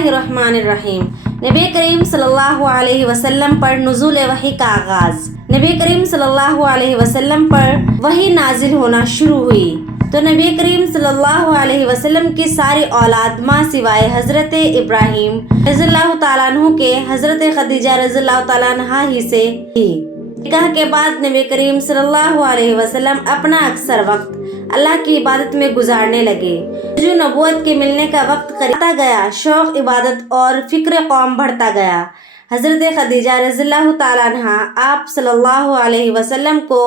बिस्मिल्लाहिर्रहमानिर्रहीम। नबी करीम सल्लल्लाहु अलैहि वसल्लम पर नुज़ूल वही का आगाज़। नबी करीम सल्लल्लाहु अलैहि वसल्लम पर वही नाजिल होना शुरू हुई तो नबी करीम सल्लल्लाहु अलैहि वसल्लम की सारी औलाद माँ सिवाय हज़रत इब्राहीम रज़ियल्लाहु ताला अन्हु के हज़रत खदीजा रज़ियल्लाहु ताला अन्हा ही से थी। निकाह के बाद नबी करीम सल्लल्लाहु अलैहि वसल्लम अपना अक्सर वक्त अल्लाह की इबादत में गुजारने लगे। जो नबूवत के मिलने का वक्त करीब गया, शौक इबादत और फिक्र कौम बढ़ता गया। हज़रत खदीजा रज़ियल्लाहु ताला अन्हा आप सल्लल्लाहु अलैहि वसल्लम को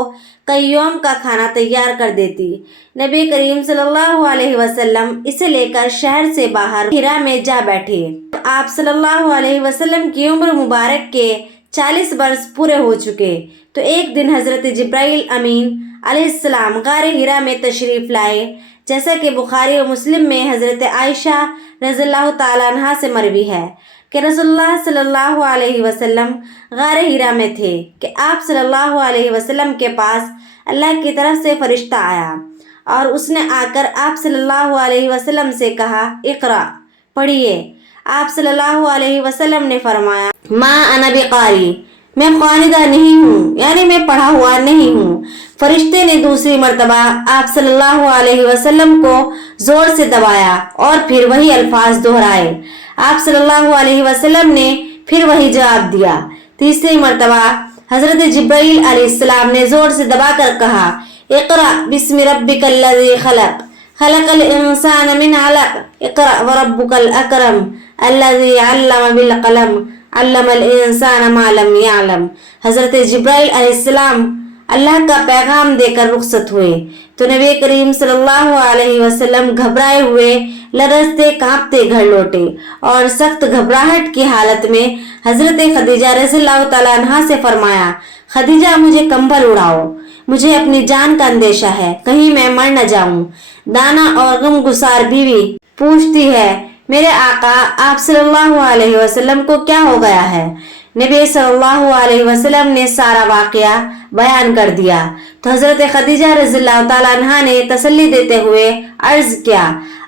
कईयोम का खाना तैयार कर देती। नबी करीम सल्लल्लाहु अलैहि वसल्लम इसे लेकर शहर से बाहर हिरा में जा बैठे। आप सल्लल्लाहु अलैहि वसल्लम की उम्र मुबारक के 40 वर्ष पूरे हो चुके तो एक दिन हज़रत जिब्राइल अमीन अलैहिस्सलाम गारे हिरा में तशरीफ़ लाए। जैसा कि बुखारी और मुस्लिम में हज़रत आयशा रज़ियल्लाहु ताला अन्हा से मरवी है कि रसूलुल्लाह सल्लल्लाहु अलैहि वसल्लम गारे हिरा में थे कि आप सल्लल्लाहु अलैहि वसल्लम के पास अल्लाह की तरफ से फरिश्ता आया और उसने आकर आप सल्लल्लाहु अलैहि वसल्लम से कहा, इक़रा, पढ़िए। आप सल्लल्लाहु अलैहि वसल्लम ने फरमाया, माँ अना बिकारी, मैं ख़ानिदा नहीं हूँ, यानी मैं पढ़ा हुआ नहीं हूँ। फरिश्ते ने दूसरी मर्तबा आप सल्लल्लाहु अलैहि वसल्लम को जोर से दबाया और फिर वही अल्फाज दोहराए। आप सल्लल्लाहु अलैहि वसल्लम ने फिर वही जवाब दिया। तीसरी मर्तबा हज़रत जिब्राइल अलैहिस्सलाम ने जोर से दबाकर कहा, इक़रा बिस्मि रब्बिकल्लज़ी खलक़, खलक़ल इंसान मिन अलक़, इक़रा व रब्बुकल अकरम, अल्लज़ी अल्लम बिल क़लम, अल्लमल इंसान मा लम यअलम। हज़रत जिब्राइल अलैहिस्सलाम अल्लाह का पैगाम देकर रुखसत हुए तो नबी करीम सल्लल्लाहु अलैहि वसल्लम घबराए हुए, लरजते कांपते घर लौटे और सख्त घबराहट की हालत में हज़रत खदीजा रज़ियल्लाहु ताला अन्हा से फरमाया, खदीजा मुझे कंबल उड़ाओ, मुझे अपनी जान का अंदेशा है, कहीं मैं मर न जाऊं। दाना और गमगुसार बीवी पूछती है, मेरे आका आप सल्लल्लाहु अलैहि वसल्लम को क्या हो गया है? नबी सल्लल्लाहु अलैहि वसल्लम ने सारा वाक़या बयान कर दिया तो हज़रत खदीजा रज़ियल्लाहु ताला अन्हा ने तसल्ली देते हुए अर्ज किया,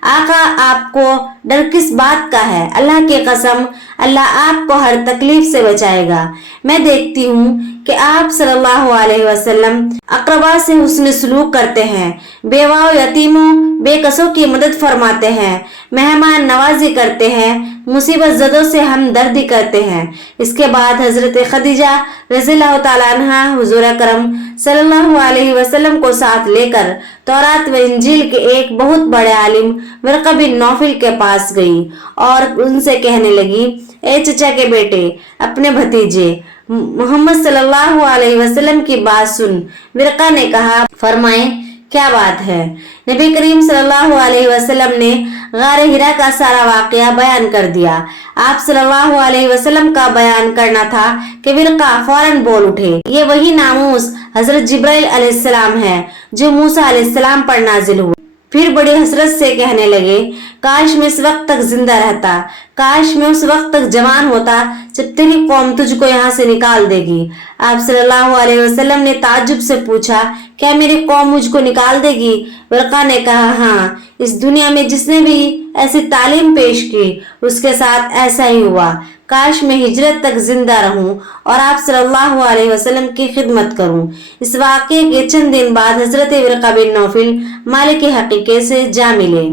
आका आपको डर किस बात का है? अल्लाह की कसम, अल्लाह आपको हर तकलीफ से बचाएगा। मैं देखती हूँ कि आप सल्लल्लाहु अलैहि वसल्लम अक़रबा से हुस्न सलूक करते हैं, बेवाओं यतीमों बेकसों की मदद फरमाते हैं, मेहमान नवाजी करते हैं, मुसीबत ज़दों से हमदर्दी करते हैं। इसके बाद हज़रत खदीजा रज़ियल्लाहु ताला अन्हा हुज़ूर अकरम सल्लल्लाहु अलैहि वसल्लम को साथ लेकर तौरात व इंजील के एक बहुत बड़े आलिम वरक़ा बिन नौफल के पास गई और उनसे कहने लगी, ए चचा के बेटे, अपने भतीजे मोहम्मद सल्लल्लाहु अलैहि वसल्लम की बात सुन। वरक़ा ने कहा, फरमाए क्या बात है? नबी करीम सल्लल्लाहु अलैहि वसल्लम ने गारे हिरा का सारा वाक़या बयान कर दिया। आप सल्लल्लाहु अलैहि वसल्लम का बयान करना था कि वरक़ा फौरन बोल उठे, ये वही नामूस हज़रत जिब्राइल अलैहिस्सलाम है जो मूसा अलैहिस्सलाम पर नाजिल हुआ। फिर बड़ी हसरत से कहने लगे, काश मैं इस वक्त तक जिंदा रहता, काश मैं उस वक्त तक जवान होता जब तेरी कौम तुझको यहाँ से निकाल देगी। आप सल्लल्लाहु अलैहि वसल्लम ने ताज्जुब से पूछा, क्या मेरी कौम मुझको निकाल देगी? वरक़ा ने कहा, हाँ, इस दुनिया में जिसने भी ऐसी तालीम पेश की उसके साथ ऐसा ही हुआ। काश मैं हिजरत तक जिंदा रहूं और आप सल्लल्लाहु अलैहि वसल्लम की खिदमत करूं। इस वाक़े के चंद दिन बाद हज़रत वरक़ा बिन नौफल मालिक हक़ीक़े से जा मिले।